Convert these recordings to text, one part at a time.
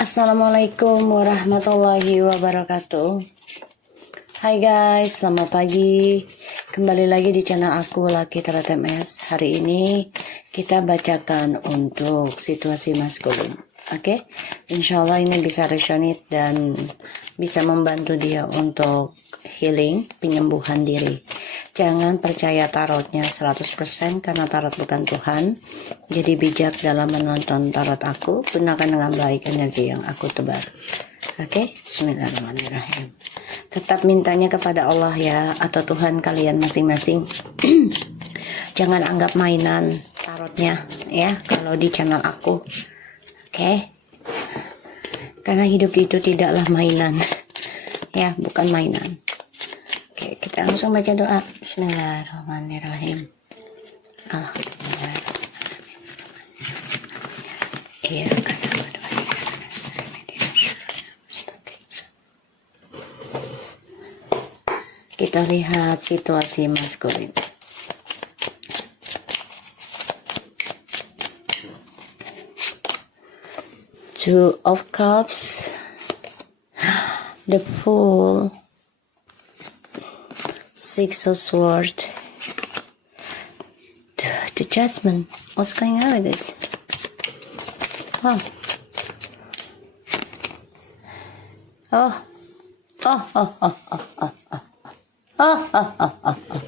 Assalamualaikum warahmatullahi wabarakatuh. Hai guys, selamat pagi. Kembali lagi di channel aku Laki Tarot MS. Hari ini kita bacakan untuk situasi maskulin. Oke, insya Allah ini bisa resonate dan bisa membantu dia untuk healing, penyembuhan diri. Jangan percaya tarotnya 100% karena tarot bukan Tuhan. Jadi bijak dalam menonton tarot aku. Gunakan dengan baik energi yang aku tebar. Oke, bismillahirrahmanirrahim. Tetap mintanya kepada Allah ya, atau Tuhan kalian masing-masing. Jangan anggap mainan tarotnya ya kalau di channel aku. Oke. Karena hidup itu tidaklah mainan. Ya, bukan mainan. Oke, kita langsung baca doa. Bismillahirrahmanirrahim. Alhamdulillah. Iya, kita lihat situasi maskulin. Two of Cups, the Fool, Six of Swords, the Judgment. What's going on with this? Oh. Oh. Oh, oh, oh, oh, oh, oh. Oh, oh, oh, oh, oh.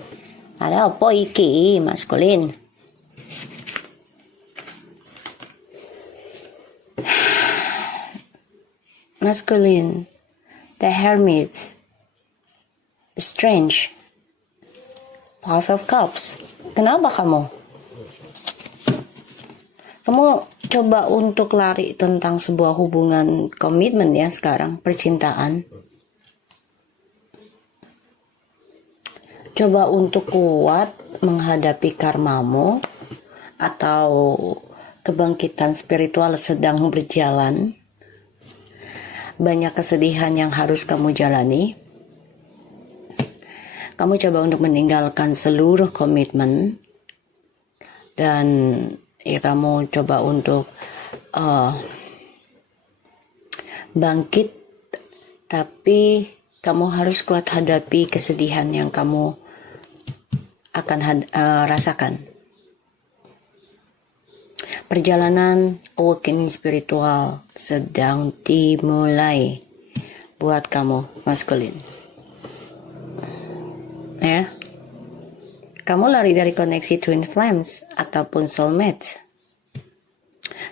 Ada apa iki maskulin? Maskulin, the Hermit, Strange, Five of Cups. Kenapa kamu? Kamu coba untuk lari tentang sebuah hubungan komitmen ya sekarang, percintaan. Coba untuk kuat menghadapi karmamu atau kebangkitan spiritual sedang berjalan. Banyak kesedihan yang harus kamu jalani. Kamu coba untuk meninggalkan seluruh komitmen dan ya kamu coba untuk bangkit, tapi kamu harus kuat hadapi kesedihan yang kamu akan rasakan. Perjalanan awakening spiritual sedang dimulai buat kamu maskulin. Ya. Kamu lari dari koneksi twin flames ataupun soulmate.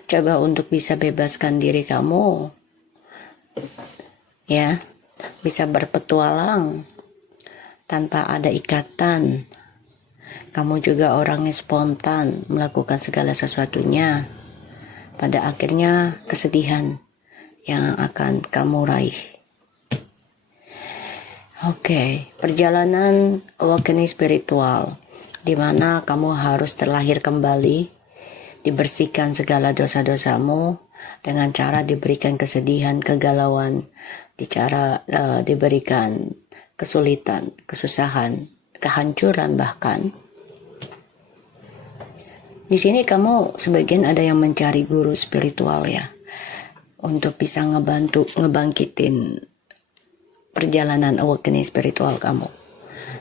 Coba untuk bisa bebaskan diri kamu. Ya. Bisa berpetualang tanpa ada ikatan. Kamu juga orangnya spontan melakukan segala sesuatunya. Pada akhirnya kesedihan yang akan kamu raih. Oke, perjalanan awakening spiritual di mana kamu harus terlahir kembali, dibersihkan segala dosa-dosamu dengan cara diberikan kesedihan, kegalauan, diberikan kesulitan, kesusahan, kehancuran bahkan. Di sini kamu sebagian ada yang mencari guru spiritual ya, untuk bisa ngebangkitin perjalanan awakening spiritual kamu.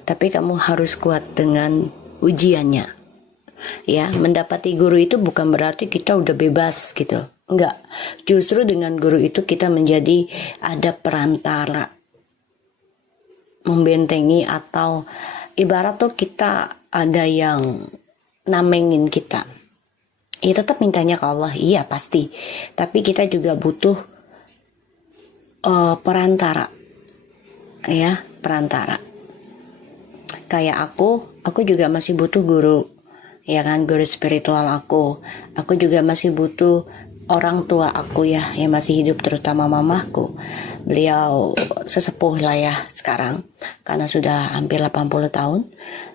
Tapi kamu harus kuat dengan ujiannya. Ya, mendapati guru itu bukan berarti kita udah bebas gitu. Enggak. Justru dengan guru itu kita menjadi ada perantara, membentengi, atau ibarat tuh kita ada yang namengin kita. Ya tetap mintanya ke Allah, iya pasti. Tapi kita juga butuh perantara. Ya, perantara. Kayak aku juga masih butuh guru. Ya kan, guru spiritual aku. Aku juga masih butuh orang tua aku ya, yang masih hidup, terutama mamaku. Beliau sesepuh lah ya sekarang, karena sudah hampir 80 tahun.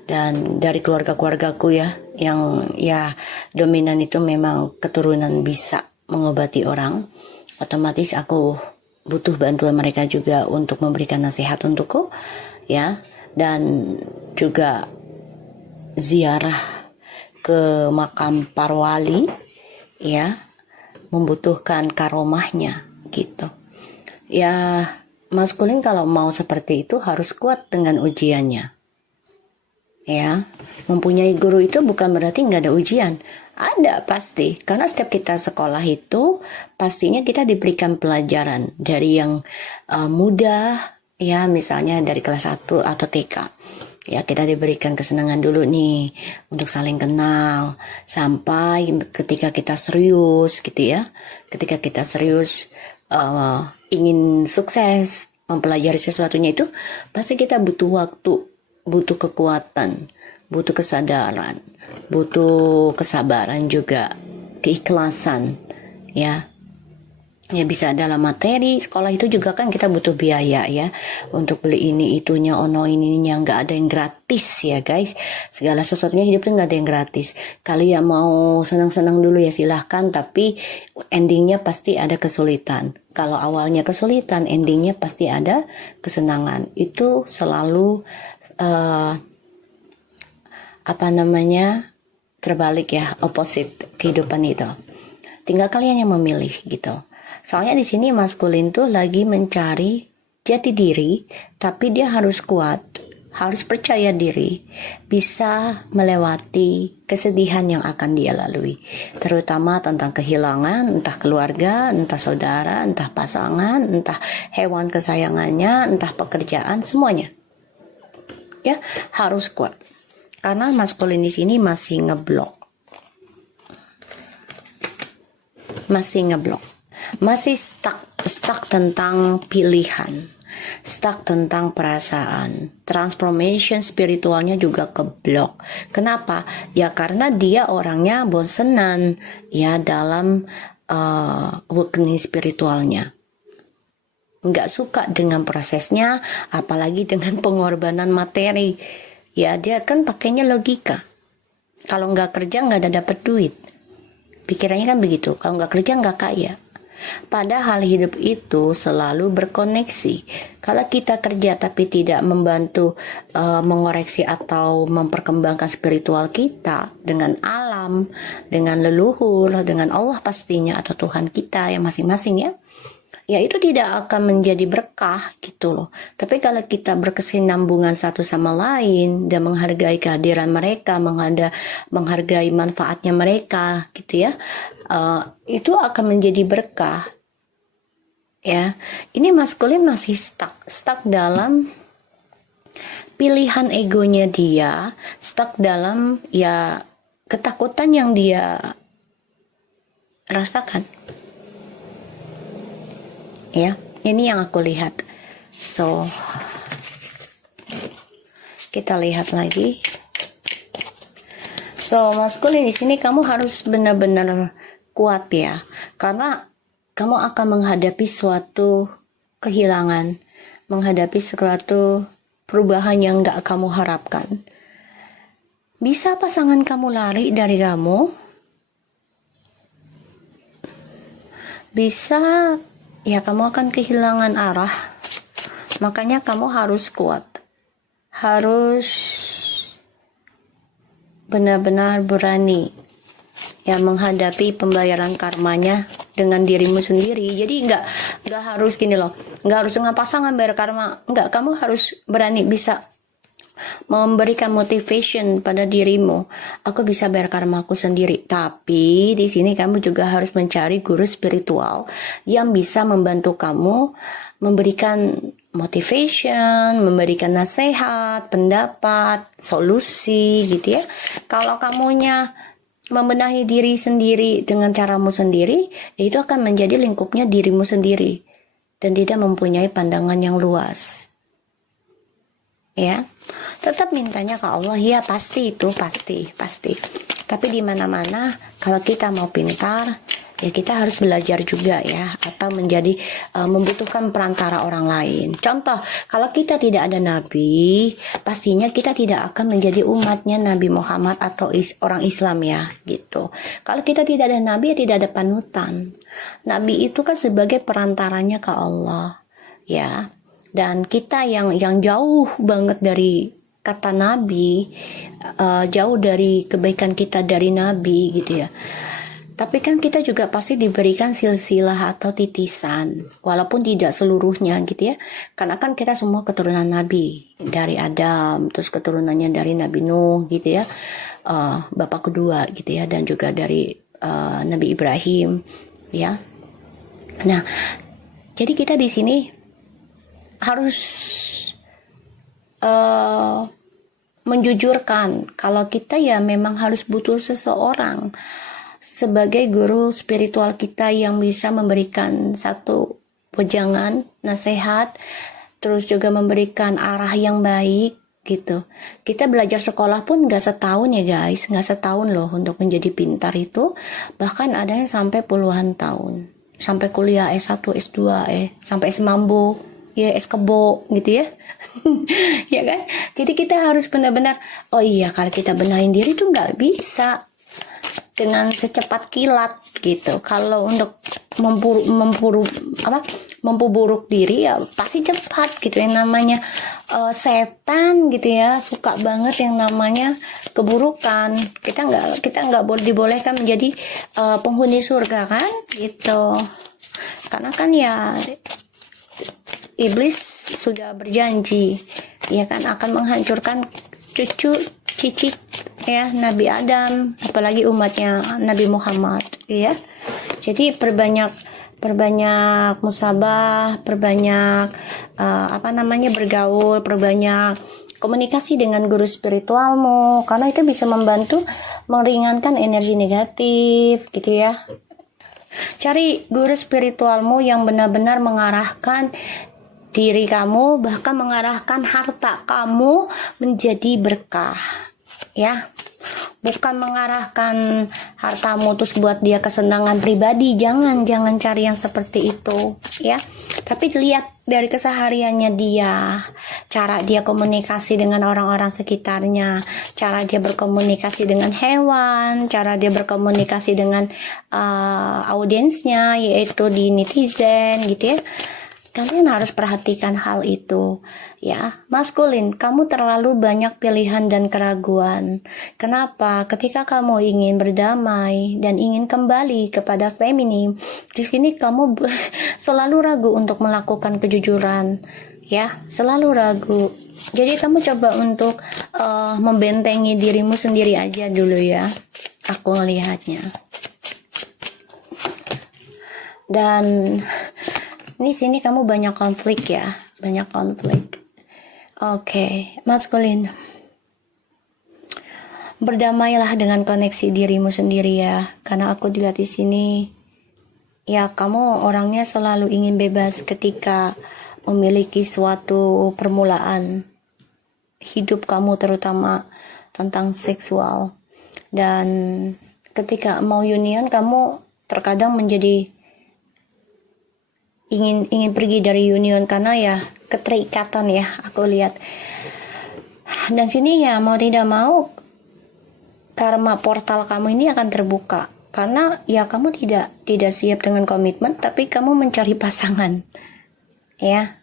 Dan dari keluarga-keluargaku ya, yang ya dominan itu memang keturunan bisa mengobati orang. Otomatis aku butuh bantuan mereka juga untuk memberikan nasihat untukku ya. Dan juga ziarah ke makam para wali ya, membutuhkan karomahnya gitu. Ya, maskulin kalau mau seperti itu harus kuat dengan ujiannya. Ya, mempunyai guru itu bukan berarti nggak ada ujian. Ada pasti, karena setiap kita sekolah itu pastinya kita diberikan pelajaran dari yang mudah, ya misalnya dari kelas 1 atau TK. Ya, kita diberikan kesenangan dulu nih untuk saling kenal sampai ketika kita serius gitu ya. Ketika kita serius ingin sukses mempelajari sesuatunya itu pasti kita butuh waktu, butuh kekuatan, butuh kesadaran, butuh kesabaran juga, keikhlasan ya. Ya bisa dalam materi sekolah itu juga kan kita butuh biaya ya untuk beli ini itunya ono ininya, nggak ada yang gratis ya guys. Segala sesuatunya hidup tuh nggak ada yang gratis. Kalian mau senang-senang dulu ya silahkan, tapi endingnya pasti ada kesulitan. Kalau awalnya kesulitan, endingnya pasti ada kesenangan. Itu selalu terbalik ya, opposite kehidupan itu. Tinggal kalian yang memilih gitu. Soalnya di sini maskulin tuh lagi mencari jati diri, tapi dia harus kuat, harus percaya diri, bisa melewati kesedihan yang akan dia lalui, terutama tentang kehilangan, entah keluarga, entah saudara, entah pasangan, entah hewan kesayangannya, entah pekerjaan, semuanya. Ya, harus kuat. Karena maskulin di sini masih ngeblok. Masih stuck tentang pilihan, stuck tentang perasaan. Transformation spiritualnya juga keblok. Kenapa? Ya karena dia orangnya bosenan ya dalam awakening spiritualnya. Nggak suka dengan prosesnya, apalagi dengan pengorbanan materi. Ya dia kan pakainya logika. Kalau nggak kerja nggak ada dapat duit. Pikirannya kan begitu, kalau nggak kerja nggak kaya. Padahal hidup itu selalu berkoneksi. Kalau kita kerja tapi tidak membantu mengoreksi atau memperkembangkan spiritual kita dengan alam, dengan leluhur, dengan Allah pastinya atau Tuhan kita yang masing-masing ya itu tidak akan menjadi berkah gitu loh. Tapi kalau kita berkesinambungan satu sama lain dan menghargai kehadiran mereka, menghargai manfaatnya mereka gitu ya, itu akan menjadi berkah ya. Ini maskulin masih stuck dalam pilihan egonya dia, stuck dalam ya ketakutan yang dia rasakan. Ya, ini yang aku lihat. So, kita lihat lagi. So, maskulin di sini kamu harus benar-benar kuat ya, karena kamu akan menghadapi suatu kehilangan, menghadapi suatu perubahan yang gak kamu harapkan. Bisa pasangan kamu lari dari kamu, bisa ya kamu akan kehilangan arah. Makanya kamu harus kuat, harus benar-benar berani ya menghadapi pembayaran karmanya dengan dirimu sendiri. Jadi nggak harus gini loh, nggak harus dengan pasangan bayar karma, nggak. Kamu harus berani, bisa memberikan motivation pada dirimu. Aku bisa bayar karmaku sendiri. Tapi di sini kamu juga harus mencari guru spiritual yang bisa membantu kamu, memberikan motivation, memberikan nasihat, pendapat, solusi gitu ya. Kalau kamunya membenahi diri sendiri dengan caramu sendiri, itu akan menjadi lingkupnya dirimu sendiri dan tidak mempunyai pandangan yang luas. Ya, tetap mintanya ke Allah ya, pasti itu pasti. Tapi di mana-mana kalau kita mau pintar ya kita harus belajar juga ya, atau menjadi membutuhkan perantara orang lain. Contoh, kalau kita tidak ada nabi, pastinya kita tidak akan menjadi umatnya Nabi Muhammad atau orang Islam ya gitu. Kalau kita tidak ada nabi ya tidak ada panutan. Nabi itu kan sebagai perantaranya ke Allah ya. Dan kita yang jauh banget dari kata nabi, jauh dari kebaikan kita dari nabi gitu ya. Tapi kan kita juga pasti diberikan silsilah atau titisan, walaupun tidak seluruhnya gitu ya. Karena kan kita semua keturunan Nabi, dari Adam, terus keturunannya dari Nabi Nuh gitu ya, bapak kedua gitu ya, dan juga dari Nabi Ibrahim ya. Nah, jadi kita di sini harus menjujurkan kalau kita ya memang harus butuh seseorang sebagai guru spiritual kita yang bisa memberikan satu wejangan, nasihat, terus juga memberikan arah yang baik gitu. Kita belajar sekolah pun nggak setahun ya guys, nggak setahun loh untuk menjadi pintar itu, bahkan ada yang sampai puluhan tahun, sampai kuliah S1, S2, sampai S-Mambo, ya S-Kebo gitu ya. Ya kan? Jadi kita harus benar-benar, oh iya kalau kita benahin diri tuh nggak bisa dengan secepat kilat gitu. Kalau untuk memperburuk diri ya pasti cepat gitu. Yang namanya setan gitu ya, suka banget yang namanya keburukan. Kita nggak boleh dibolehkan menjadi penghuni surga kan gitu. Karena kan ya iblis sudah berjanji ya kan akan menghancurkan cucu cicit ya Nabi Adam, apalagi umatnya Nabi Muhammad ya. Jadi perbanyak musabah, perbanyak bergaul, perbanyak komunikasi dengan guru spiritualmu, karena itu bisa membantu meringankan energi negatif gitu ya. Cari guru spiritualmu yang benar-benar mengarahkan diri kamu, bahkan mengarahkan harta kamu menjadi berkah ya, bukan mengarahkan hartamu terus buat dia kesenangan pribadi. Jangan cari yang seperti itu ya. Tapi lihat dari kesehariannya dia, cara dia komunikasi dengan orang-orang sekitarnya, cara dia berkomunikasi dengan hewan, cara dia berkomunikasi dengan audiensnya, yaitu di netizen gitu ya. Kalian harus perhatikan hal itu ya. Maskulin, kamu terlalu banyak pilihan dan keraguan. Kenapa? Ketika kamu ingin berdamai dan ingin kembali kepada feminim, di sini kamu selalu ragu untuk melakukan kejujuran ya, selalu ragu. Jadi kamu coba untuk membentengi dirimu sendiri aja dulu ya, aku ngelihatnya. Dan ini sini kamu banyak konflik ya, banyak konflik. Oke, maskulin. Berdamailah dengan koneksi dirimu sendiri ya, karena aku dilihat di sini ya kamu orangnya selalu ingin bebas ketika memiliki suatu permulaan hidup kamu, terutama tentang seksual. Dan ketika mau union, kamu terkadang menjadi ingin pergi dari union karena ya keterikatan ya, aku lihat. Dan sini ya mau tidak mau karma portal kamu ini akan terbuka karena ya kamu tidak siap dengan komitmen, tapi kamu mencari pasangan ya.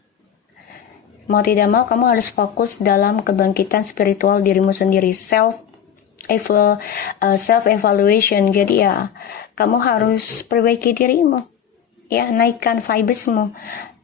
Mau tidak mau kamu harus fokus dalam kebangkitan spiritual dirimu sendiri, self evaluation. Jadi ya kamu harus perbaiki dirimu ya, naikkan vibesmu.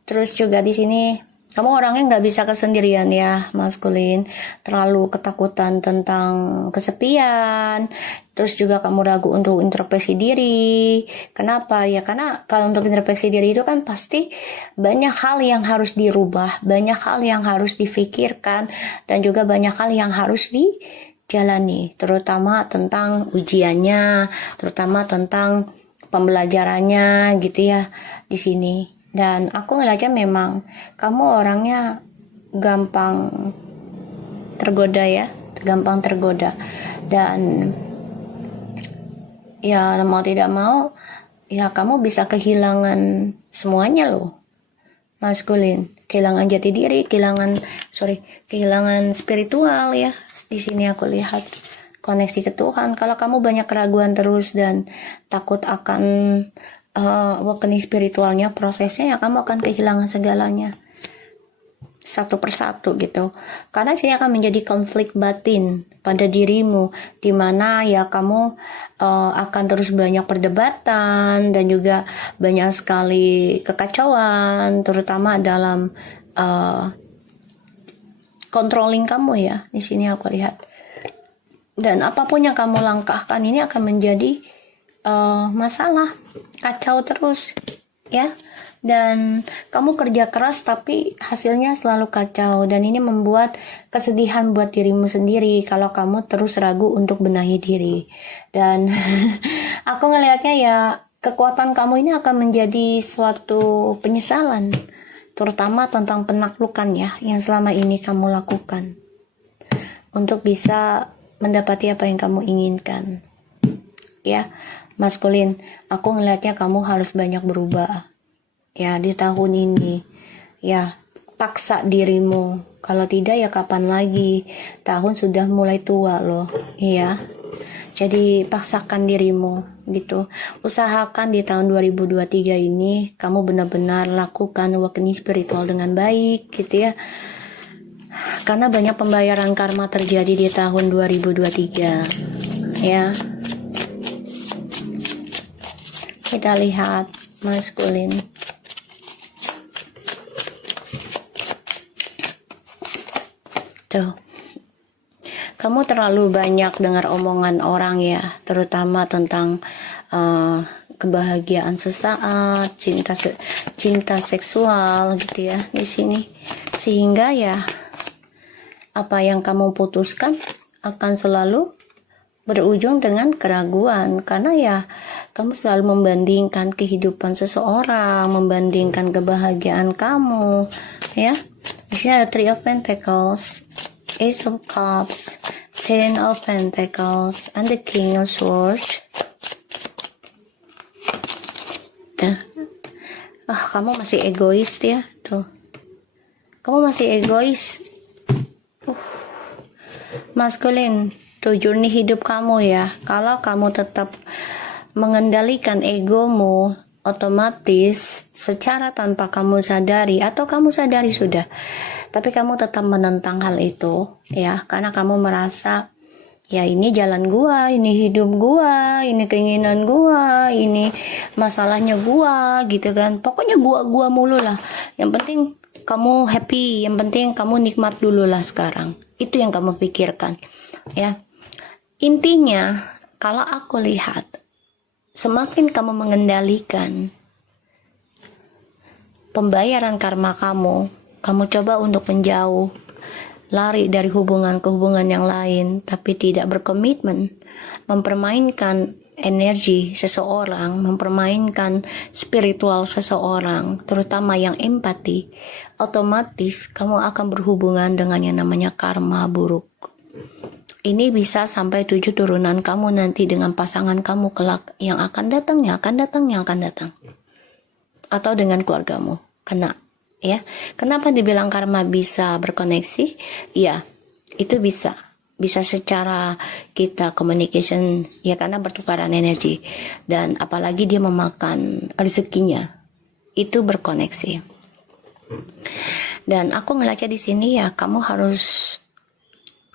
Terus juga di sini kamu orangnya nggak bisa kesendirian ya, maskulin. Terlalu ketakutan tentang kesepian. Terus juga kamu ragu untuk introspeksi diri. Kenapa? Ya karena kalau untuk introspeksi diri itu kan pasti banyak hal yang harus dirubah, banyak hal yang harus difikirkan, dan juga banyak hal yang harus dijalani. Terutama tentang ujiannya, terutama tentang pembelajarannya gitu ya di sini. Dan aku ngeliatnya memang kamu orangnya gampang tergoda ya, gampang tergoda. Dan ya mau tidak mau ya kamu bisa kehilangan semuanya loh, maskulin. Kehilangan jati diri, kehilangan spiritual ya. Di sini aku lihat koneksi ke Tuhan. Kalau kamu banyak keraguan terus dan takut akan awakening spiritualnya, prosesnya ya kamu akan kehilangan segalanya. satu persatu gitu, karena sini akan menjadi konflik batin pada dirimu, dimana ya kamu akan terus banyak perdebatan dan juga banyak sekali kekacauan, terutama dalam controlling kamu ya. Di sini aku lihat, dan apapun yang kamu langkahkan ini akan menjadi masalah, kacau terus ya. Dan kamu kerja keras tapi hasilnya selalu kacau, dan ini membuat kesedihan buat dirimu sendiri kalau kamu terus ragu untuk benahi diri. Dan aku ngelihatnya ya, kekuatan kamu ini akan menjadi suatu penyesalan, terutama tentang penaklukan ya yang selama ini kamu lakukan untuk bisa mendapati apa yang kamu inginkan ya. Maskulin, aku ngelihatnya kamu harus banyak berubah ya di tahun ini ya. Paksa dirimu, kalau tidak ya kapan lagi, tahun sudah mulai tua loh ya. Jadi paksakan dirimu gitu. Usahakan di tahun 2023 ini kamu benar-benar lakukan awakening spiritual dengan baik gitu ya, karena banyak pembayaran karma terjadi di tahun 2023 ya. Kita lihat maskulin. Tuh, kamu terlalu banyak dengar omongan orang ya, terutama tentang kebahagiaan sesaat, cinta seksual gitu ya di sini, sehingga ya apa yang kamu putuskan akan selalu berujung dengan keraguan, karena ya kamu selalu membandingkan kehidupan seseorang, membandingkan kebahagiaan kamu ya. Di sini ada Three of Pentacles, Ace of Cups, Ten of Pentacles, and the King of Swords. Kamu masih egois ya, tuh. Kamu masih egois. Maskulin, tuh journey hidup kamu ya. Kalau kamu tetap mengendalikan egomu, otomatis secara tanpa kamu sadari atau kamu sadari sudah, tapi kamu tetap menentang hal itu ya, karena kamu merasa ya ini jalan gua, ini hidup gua, ini keinginan gua, ini masalahnya gua gitu kan. Pokoknya gua mulu lah. Yang penting kamu happy, yang penting kamu nikmat dulu lah sekarang. Itu yang kamu pikirkan ya. Intinya kalau aku lihat, semakin kamu mengendalikan pembayaran karma kamu coba untuk menjauh, lari dari hubungan ke hubungan yang lain, tapi tidak berkomitmen, mempermainkan energi seseorang, mempermainkan spiritual seseorang, terutama yang empati, otomatis kamu akan berhubungan dengan yang namanya karma buruk. Ini bisa sampai 7 turunan kamu nanti dengan pasangan kamu kelak yang akan datang. Atau dengan keluargamu. Kena ya. Kenapa dibilang karma bisa berkoneksi? Ya, itu bisa secara kita communication ya, karena bertukaran energi, dan apalagi dia memakan rezekinya, itu berkoneksi. Dan aku ngeliatnya di sini ya, kamu harus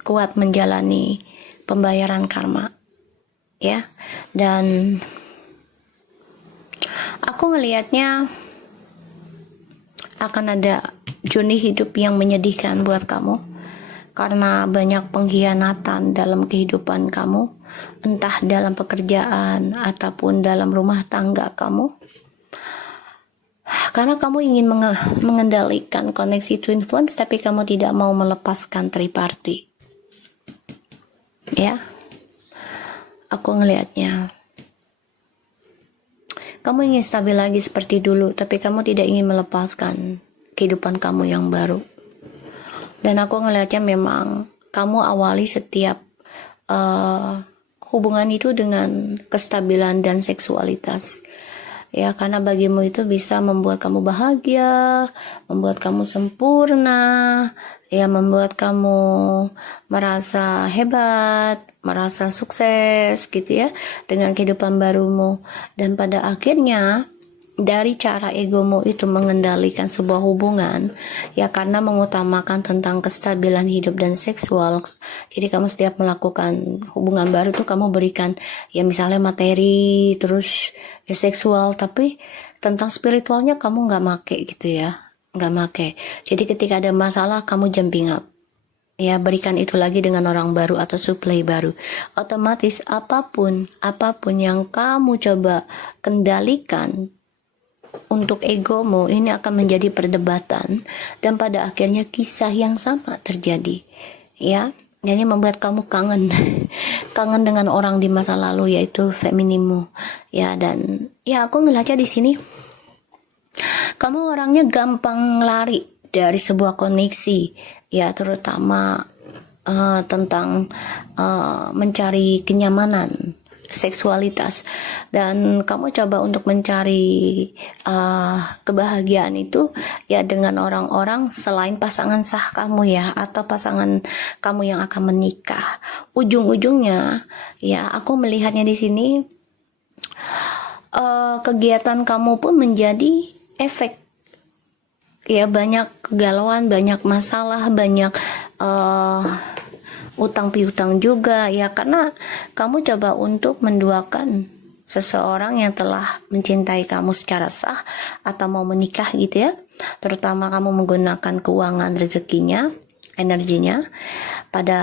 kuat menjalani pembayaran karma ya. Dan aku ngelihatnya akan ada journey hidup yang menyedihkan buat kamu, karena banyak pengkhianatan dalam kehidupan kamu, entah dalam pekerjaan ataupun dalam rumah tangga kamu, karena kamu ingin mengendalikan koneksi twin flames, tapi kamu tidak mau melepaskan triparty ya. Aku ngelihatnya kamu ingin stabil lagi seperti dulu, tapi kamu tidak ingin melepaskan kehidupan kamu yang baru. Dan aku ngelihatnya memang kamu awali setiap hubungan itu dengan kestabilan dan seksualitas ya, karena bagimu itu bisa membuat kamu bahagia, membuat kamu sempurna ya, membuat kamu merasa hebat, merasa sukses gitu ya dengan kehidupan barumu. Dan pada akhirnya dari cara egomu itu mengendalikan sebuah hubungan, ya karena mengutamakan tentang kestabilan hidup dan seksual. Jadi kamu setiap melakukan hubungan baru tuh kamu berikan ya misalnya materi, terus ya seksual, tapi tentang spiritualnya kamu nggak make gitu ya, nggak make. Jadi ketika ada masalah kamu jumping up, ya berikan itu lagi dengan orang baru atau supply baru. Otomatis apapun yang kamu coba kendalikan untuk egomu, ini akan menjadi perdebatan dan pada akhirnya kisah yang sama terjadi, ya. Jadi membuat kamu kangen kangen dengan orang di masa lalu, yaitu feminimu, ya. Dan ya aku ngelihatnya di sini kamu orangnya gampang lari dari sebuah koneksi, ya, terutama tentang mencari kenyamanan seksualitas, dan kamu coba untuk mencari kebahagiaan itu ya dengan orang-orang selain pasangan sah kamu, ya, atau pasangan kamu yang akan menikah. Ujung-ujungnya ya aku melihatnya di sini kegiatan kamu pun menjadi efek, ya, banyak kegalauan, banyak masalah, banyak utang piutang juga, ya, karena kamu coba untuk menduakan seseorang yang telah mencintai kamu secara sah atau mau menikah gitu, ya. Terutama kamu menggunakan keuangan rezekinya, energinya. Pada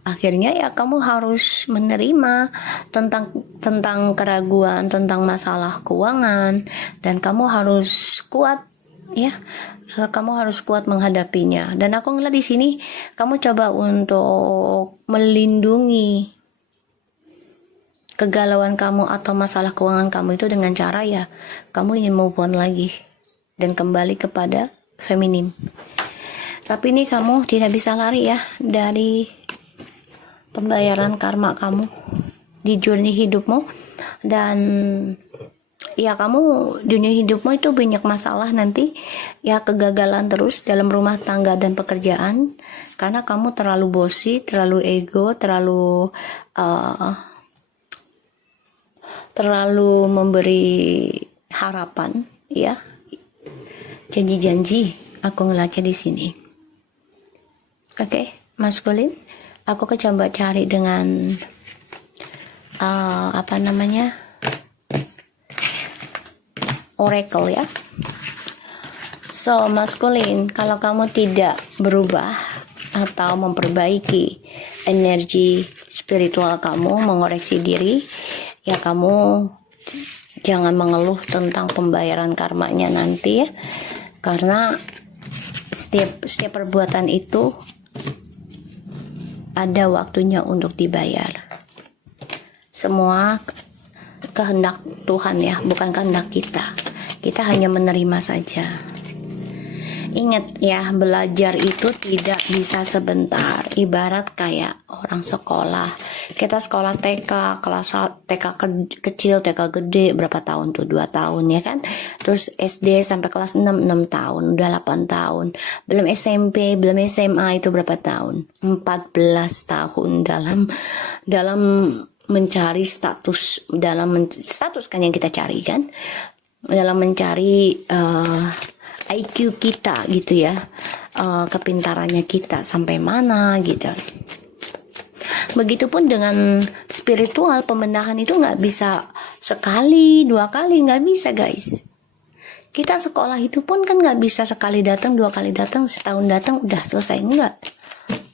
akhirnya ya kamu harus menerima tentang keraguan, tentang masalah keuangan, dan kamu harus kuat, ya. Kamu harus kuat menghadapinya. Dan aku ngeliat di sini kamu coba untuk melindungi kegalauan kamu atau masalah keuangan kamu itu dengan cara ya kamu ingin move on lagi dan kembali kepada feminim. Tapi ini kamu tidak bisa lari ya dari pembayaran karma kamu di journey hidupmu. Dan ya kamu dunia hidupmu itu banyak masalah nanti, ya, kegagalan terus dalam rumah tangga dan pekerjaan karena kamu terlalu bossy, terlalu ego, terlalu memberi harapan, ya, janji-janji. Aku ngeliatnya di sini. Oke, maskulin. Aku coba cari dengan oracle, ya. So, maskulin, kalau kamu tidak berubah atau memperbaiki energi spiritual kamu, mengoreksi diri, ya kamu jangan mengeluh tentang pembayaran karmanya nanti, ya. Karena setiap perbuatan itu ada waktunya untuk dibayar. Semua kehendak Tuhan, ya, bukan kehendak kita. Kita hanya menerima saja. Ingat ya, belajar itu tidak bisa sebentar. Ibarat kayak orang sekolah. Kita sekolah TK, kelas TK kecil, TK gede, berapa tahun tuh? 2 tahun, ya kan? Terus SD sampai kelas 6 tahun, udah 8 tahun. Belum SMP, belum SMA itu berapa tahun? 14 tahun dalam mencari status, status kan yang kita cari kan, dalam mencari IQ kita gitu, ya, kepintarannya kita sampai mana gitu. Begitupun dengan spiritual, pembenahan itu nggak bisa sekali 2 kali, nggak bisa guys. Kita sekolah itu pun kan nggak bisa sekali datang, 2 kali datang, setahun datang udah selesai, enggak,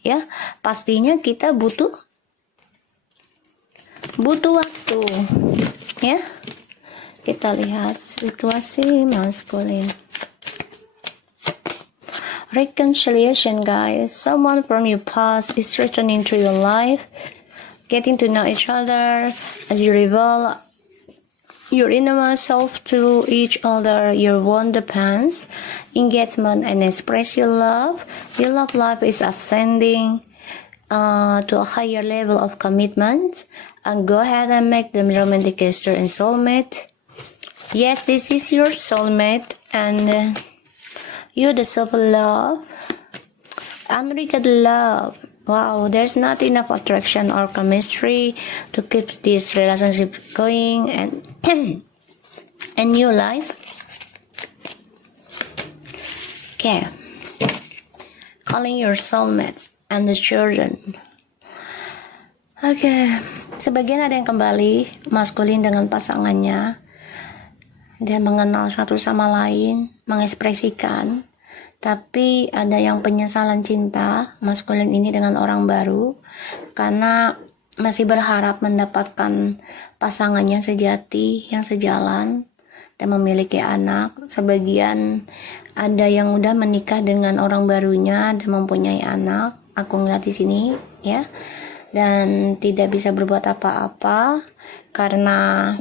ya. Pastinya kita butuh waktu, ya. Kita lihat situasi maskulin. Reconciliation, guys. Someone from your past is returning to your life, getting to know each other as you reveal your inner self to each other. Your one depends, engagement, and express your love. Your love life is ascending to a higher level of commitment. And go ahead and make them romantic gesture and soulmate. Yes, this is your soulmate, and you deserve love, unrequited love. Wow, there's not enough attraction or chemistry to keep this relationship going and a new life. Okay, calling your soulmates and the children. Oke, sebagian ada yang kembali maskulin dengan pasangannya. Dia mengenal satu sama lain, mengekspresikan. Tapi ada yang penyesalan cinta maskulin ini dengan orang baru karena masih berharap mendapatkan pasangannya sejati yang sejalan dan memiliki anak. Sebagian ada yang udah menikah dengan orang barunya dan mempunyai anak. Aku ngeliat di sini ya. Dan tidak bisa berbuat apa-apa karena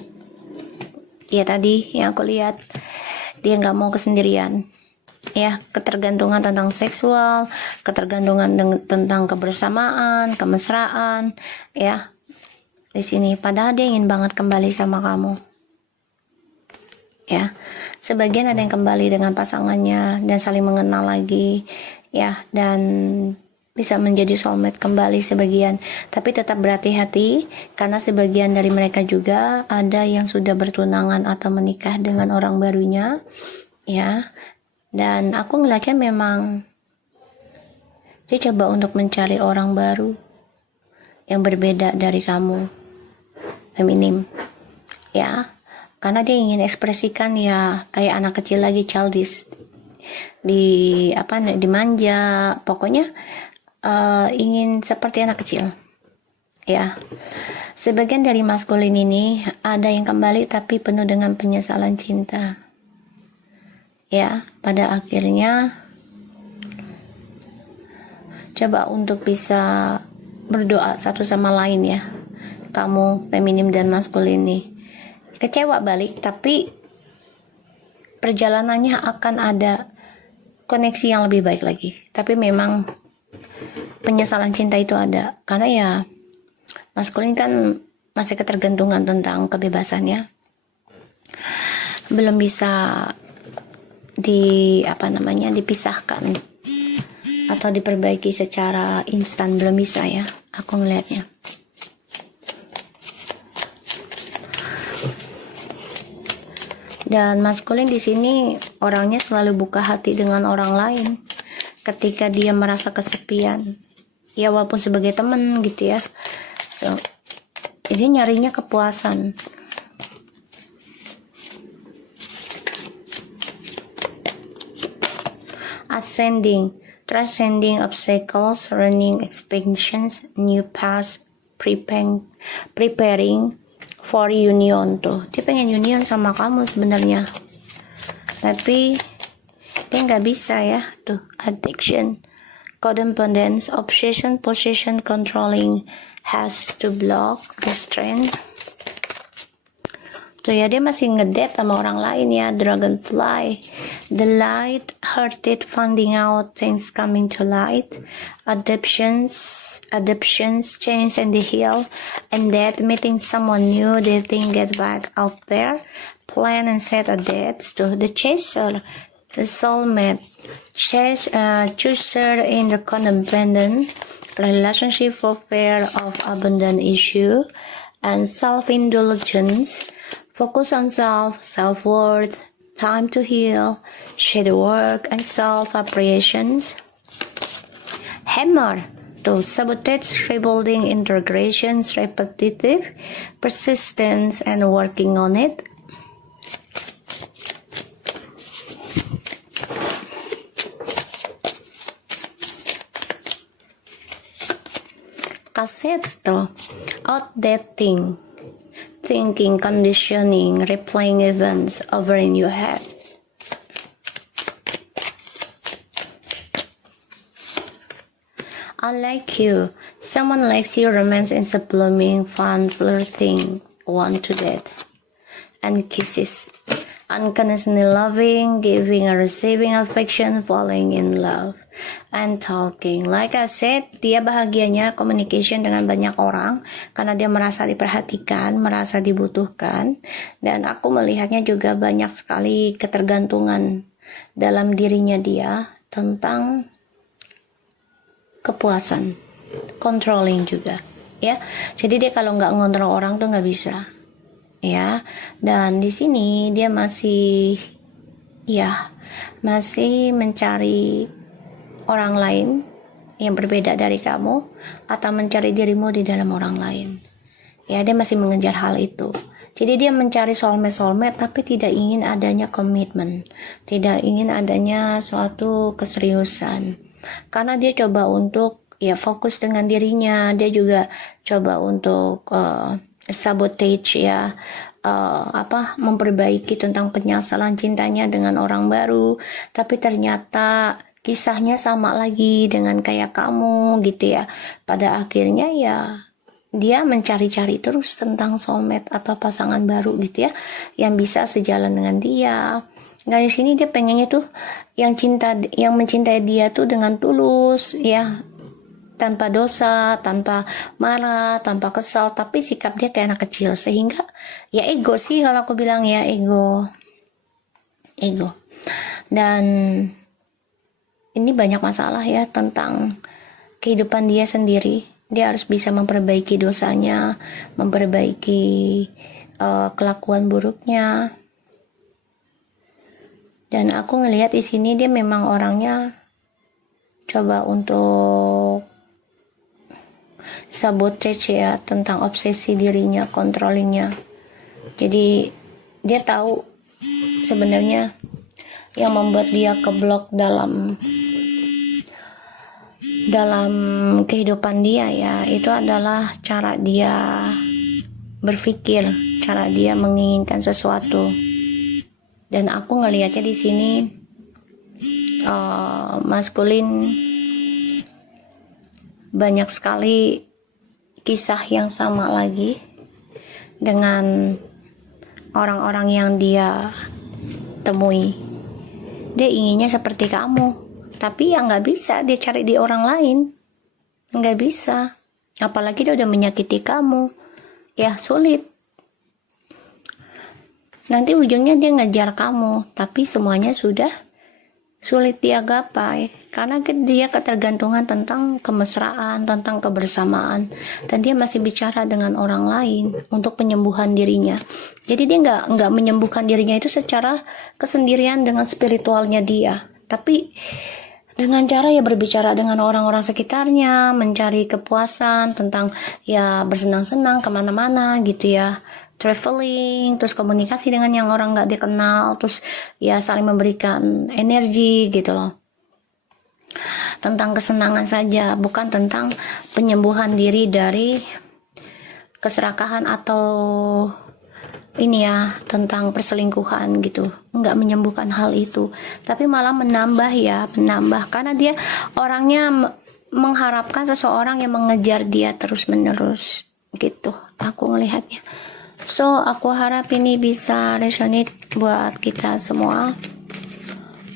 ya tadi yang aku lihat dia nggak mau kesendirian ya, ketergantungan tentang seksual, ketergantungan tentang kebersamaan, kemesraan ya di sini, padahal dia ingin banget kembali sama kamu ya. Sebagian ada yang kembali dengan pasangannya dan saling mengenal lagi ya, dan bisa menjadi soulmate kembali sebagian, tapi tetap berhati-hati karena sebagian dari mereka juga ada yang sudah bertunangan atau menikah dengan orang barunya ya. Dan aku ngeliatnya memang dia coba untuk mencari orang baru yang berbeda dari kamu, feminim ya, karena dia ingin ekspresikan ya kayak anak kecil lagi, childish, dimanja, pokoknya ingin seperti anak kecil ya. Sebagian dari maskulin ini ada yang kembali tapi penuh dengan penyesalan cinta ya. Pada akhirnya coba untuk bisa berdoa satu sama lain ya, kamu feminim dan maskulin nih. Kecewa balik tapi perjalanannya akan ada koneksi yang lebih baik lagi, tapi memang penyesalan cinta itu ada karena ya maskulin kan masih ketergantungan tentang kebebasannya, belum bisa dipisahkan atau diperbaiki secara instan, belum bisa ya aku ngelihatnya. Dan maskulin di sini orangnya selalu buka hati dengan orang lain ketika dia merasa kesepian ya, walaupun sebagai teman gitu ya. Jadi nyarinya kepuasan. Ascending, transcending obstacles, running expansions, new paths, preparing for union. Tuh dia pengen union sama kamu sebenarnya, tapi dia nggak bisa ya. Tuh addiction, codependence, obsession, possession, controlling, has to block, restrain. Tuh ya, dia masih ngedate sama orang lain ya. Dragonfly, the light hearted finding out things coming to light, adoptions, change and the heal, and that meeting someone new, they think get back out there, plan and set a date. To the chaser, the soulmate, chooser in the codependent relationship for fear of abandon issue and self-indulgence, focus on self-worth, time to heal, shadow work and self-appreciations. Hammer, to sabotage, rebuilding, integrations, repetitive, persistence and working on it. Cassetto, outdating, thinking, conditioning, replaying events over in your head. Unlike you, someone likes you, romance is a blooming, fun, flirting, want to date, and kisses. Unconditionally loving, giving or receiving affection, falling in love, and talking. Like I said, dia bahagianya communication dengan banyak orang karena dia merasa diperhatikan, merasa dibutuhkan, dan aku melihatnya juga banyak sekali ketergantungan dalam dirinya dia tentang kepuasan, controlling juga ya. Jadi dia kalau nggak ngontrol orang tuh nggak bisa ya. Dan di sini dia masih ya masih mencari orang lain yang berbeda dari kamu, atau mencari dirimu di dalam orang lain. Ya, dia masih mengejar hal itu. Jadi dia mencari soulmate, tapi tidak ingin adanya komitmen, tidak ingin adanya suatu keseriusan. Karena dia coba untuk ya fokus dengan dirinya, dia juga coba untuk sabotage ya, memperbaiki tentang penyesalan cintanya dengan orang baru, tapi ternyata kisahnya sama lagi dengan kayak kamu gitu ya. Pada akhirnya ya dia mencari-cari terus tentang soulmate atau pasangan baru gitu ya, yang bisa sejalan dengan dia. Nah, di sini dia pengennya tuh yang mencintai dia tuh dengan tulus ya, tanpa dosa, tanpa marah, tanpa kesal, tapi sikap dia kayak anak kecil, sehingga ya ego sih kalau aku bilang ya, ego. Dan ini banyak masalah ya tentang kehidupan dia sendiri. Dia harus bisa memperbaiki dosanya, memperbaiki kelakuan buruknya. Dan aku ngelihat di sini dia memang orangnya coba untuk sabotage ya, tentang obsesi dirinya, controllingnya. Jadi dia tahu sebenarnya yang membuat dia keblok dalam kehidupan dia ya, itu adalah cara dia berpikir, cara dia menginginkan sesuatu. Dan aku ngelihatnya di sini maskulin banyak sekali kisah yang sama lagi dengan orang-orang yang dia temui. Dia inginnya seperti kamu, tapi ya nggak bisa dia cari di orang lain, nggak bisa. Apalagi dia udah menyakiti kamu, ya sulit. Nanti ujungnya dia ngejar kamu, tapi semuanya sudah sulit dia gapai, karena dia ketergantungan tentang kemesraan, tentang kebersamaan, dan dia masih bicara dengan orang lain untuk penyembuhan dirinya. Jadi dia nggak menyembuhkan dirinya itu secara kesendirian dengan spiritualnya dia, tapi dengan cara ya berbicara dengan orang-orang sekitarnya, mencari kepuasan tentang ya bersenang-senang kemana-mana gitu ya, traveling, terus komunikasi dengan yang orang nggak dikenal, terus ya saling memberikan energi gitu loh, tentang kesenangan saja, bukan tentang penyembuhan diri dari keserakahan atau ini ya, tentang perselingkuhan gitu. Nggak menyembuhkan hal itu, tapi malah menambah, karena dia orangnya mengharapkan seseorang yang mengejar dia terus menerus gitu, aku ngelihatnya. So, aku harap ini bisa resonate buat kita semua.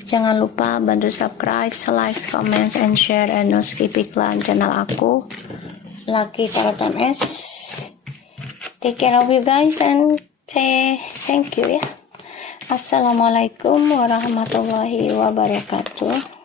Jangan lupa bantu subscribe, like, comment, and share, and no skip iklan channel aku, Lucky Tarot MS. Take care of you guys and say thank you ya. Assalamualaikum warahmatullahi wabarakatuh.